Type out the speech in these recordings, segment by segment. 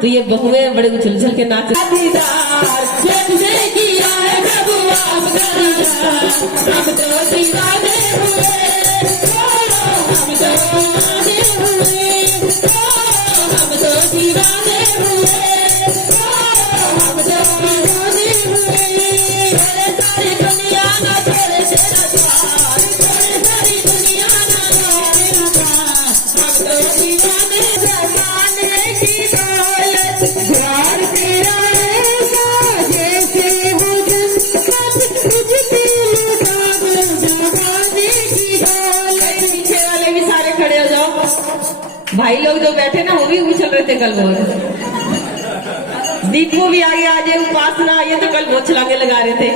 तो ये बहुएं बड़े उछल उछल के नाच भाई लोग जो बैठे ना वो भी उछल रहे थे कल बहुत। दीपू भी आगे आ जाए, उपासना ये तो कल बहुत छलांगे लगा रहे थे।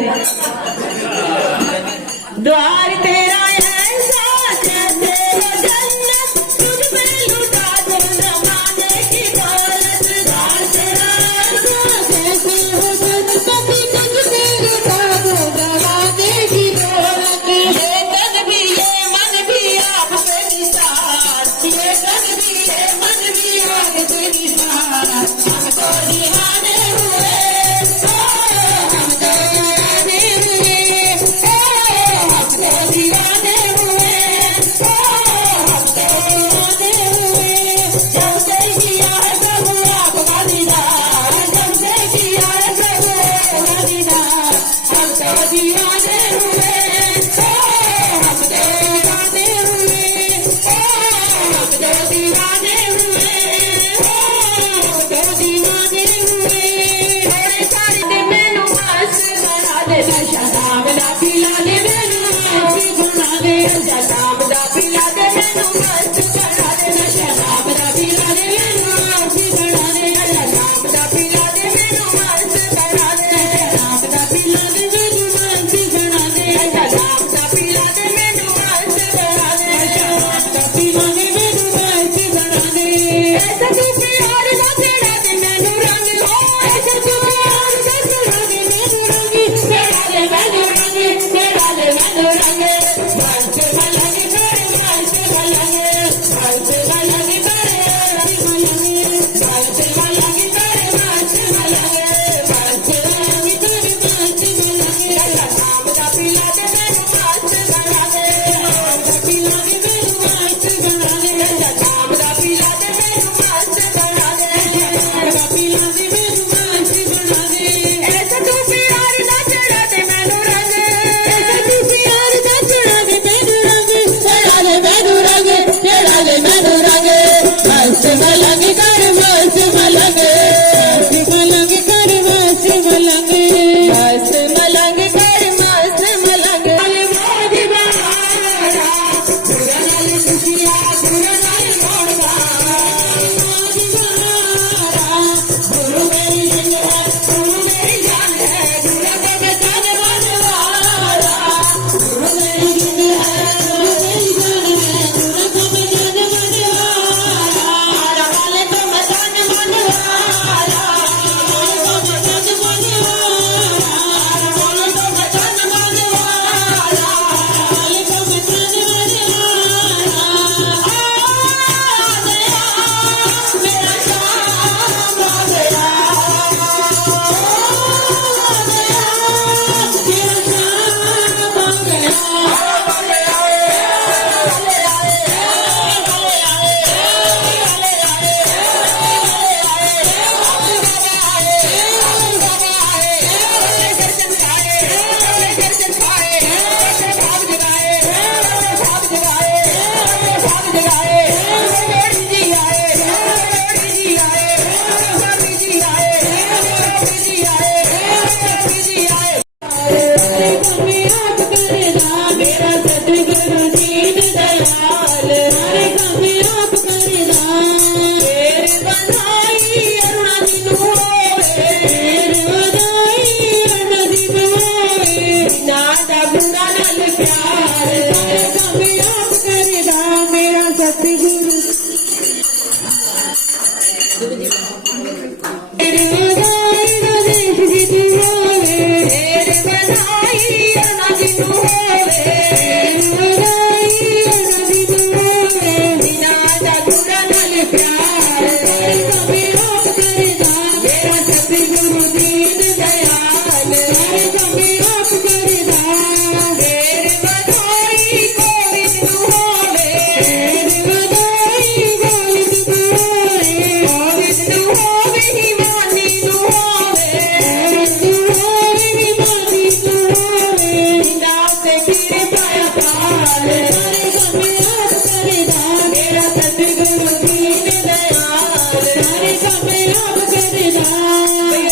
द्वार तेरा ऐसा जैसे वो जन्नत, तुझ पे लुटा दो जमाने की दौलत। द्वार तेरा ऐसा जैसे वो जन्नत, तुझ पे लुटा दो जमाने की दौलत। ये तन भी ये मन भी आप पे निसार, ये तन भी ये मन भी आप पे निसार। हम तो दीवाने हुए, हम तो दीवाने हुए, हम तो दीवाने हुए, हम तो दीवाने हुए। जब से किया है प्रभु आपका दीदार, जब से किया है प्रभु आपका दीदार, हम तो दीवाने हुए, हम तो दीवाने हुए, हम तो दीवाने हुए, हम तो दीवाने हुए। थोड़े सारे दे मैनू मस्त बना दे, शराब दा पिला दे मैनू मस्त बना दे, शराब दा पिला दे मैनू मस्त बना दे, शराब दा पिला दे मैनू मस्त बना दे, शराब दा पिला दे मैनू मस्त बना दे, शराब दा पिला दे मैनू मस्त बना दे, शराब दा पिला दे मैनू मस्त बना दे, शराब दा पिला दे मैनू मस्त बना दे। ऐसा तू प्यार दा तेरा दे मैनू रंग हो, ऐसा तू प्यार दा तेरा दे मैनू रंग, तेरा दे मैनू रंग, तेरा दे मैनू रंग। मस्त मलंग करे मस्त मलंग, मस्त मलंग करे मस्त मलंग, मस्त मलंग करे मस्त मलंग, मस्त मलंग करे मस्त मलंग। शराब दा पिला दे मैनू मस्त बना दे, शराब दा पिला दे मैनू मस्त बना दे, शराब दा पिला दे मैनू मस्त बना दे, शराब दा पिला दे मैनू मस्त बना दे। ऐसा तू प्यार दा तेरा दे मैनू रंग, ऐसा तू प्यार दा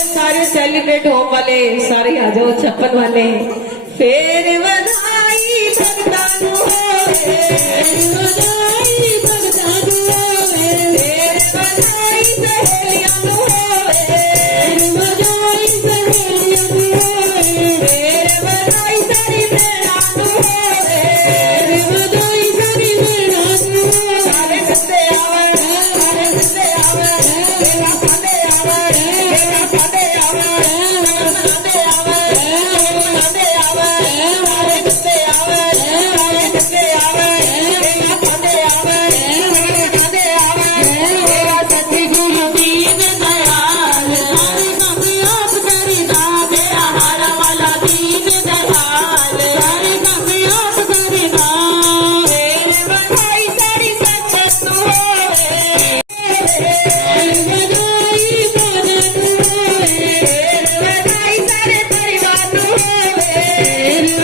सारे सेलिब्रेट होम वाले सारे आ जाओ, 56 वाले। फेर बधाई भगतानु होवे, बधाई भगतानु होवे, फेर बधाई सहेलियानु होवे, बधाई सहेलियानु होवे, फेर बधाई सारी भेड़ानु होवे, बधाई सारी भेड़ानु होवे। सारे खंडे आवर, सारे खंडे आवर, देवा खंडे आवर, देवा खंडे आवर, खंडे आवर, खंडे आवर, सारे खंडे आवर, सारे खंडे आवर, देवा खंडे आवर, खंडे आवर, देवा सतगुरु दीन दयाल, सारे काम आप करदा, मेरा हारा वाला दीन दयाल, सारे काम आप करदा। फेर बधाई सारी संगत नूं होवे, बधाई भजन होवे, बधाई सारे परिवार नूं होवे,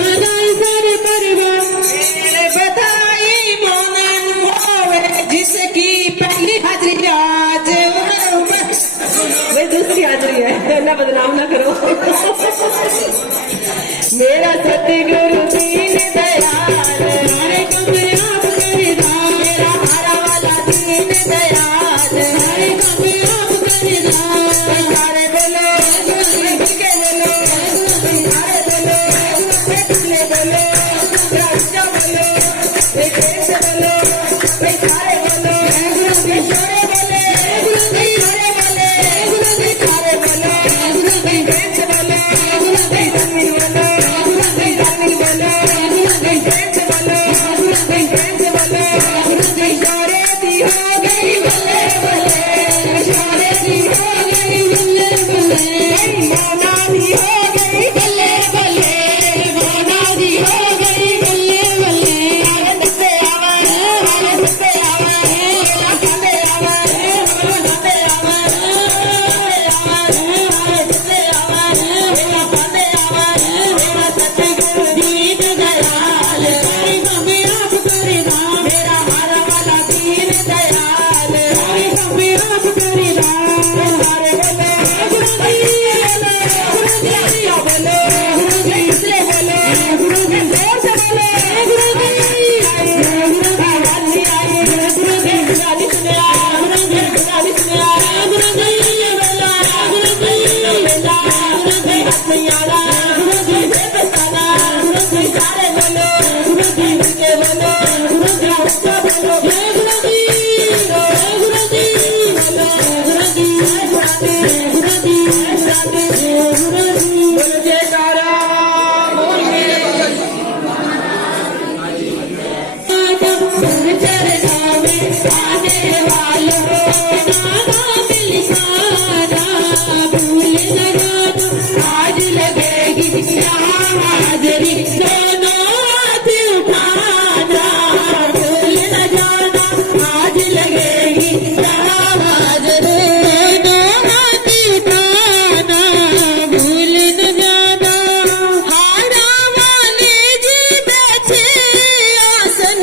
बधाई सारे परिवार, बधाई मोना नूं होवे, जिसकी पहली हाजरी आज वे दूसरी हाजरी है, ना बदनाम ना करो। मेरा सतगुरु दीन दयाल, सारे काम आप करदा, मेरा हारा वाला दीन दयाल, सारे काम आप करदा। सारे बोलो के बोलो, सारे बोलो भले बोलो, राजा बोलो, देश बोलो, सारे बोलो, छोरे बोले, सारे बोले, सारे बोलो, देश बोलो, जमीन बोलो, जमीन बोलो, देश बोलो, देश बोलो, सारे दी हो गई बल्ले बल्ले, सारे दी हो गई बल्ले बल्ले, मोना दी हो गई बल्ले बल्ले, मोना दी हो गई बल्ले बल्ले। सारे नसे आवर, सारे नसे आवर, खंडे आवर, खंडे आवर, नसे आवर, खंडे आवर, मेरा सतगुरु दीन दयाल, सारे काम आप करदा, मेरा हारा वाला दीन दयाल, सारे काम आप करदा। सारे बोलो बोलो, इसलिए बोलो, जोर से बोलो, गाली आई, गाली सुनिया, गाली सुनिया, बेला, बेला, हाथ में आला, बेसाला, सारे बोलो, के बोलो, अच्छा बोलो, बोलो जयकारा, चरना में आने वालों नामा मिल सारा, भूल लगा आज लगेगी यहाँ हाजरी, दोनों हाथ आसन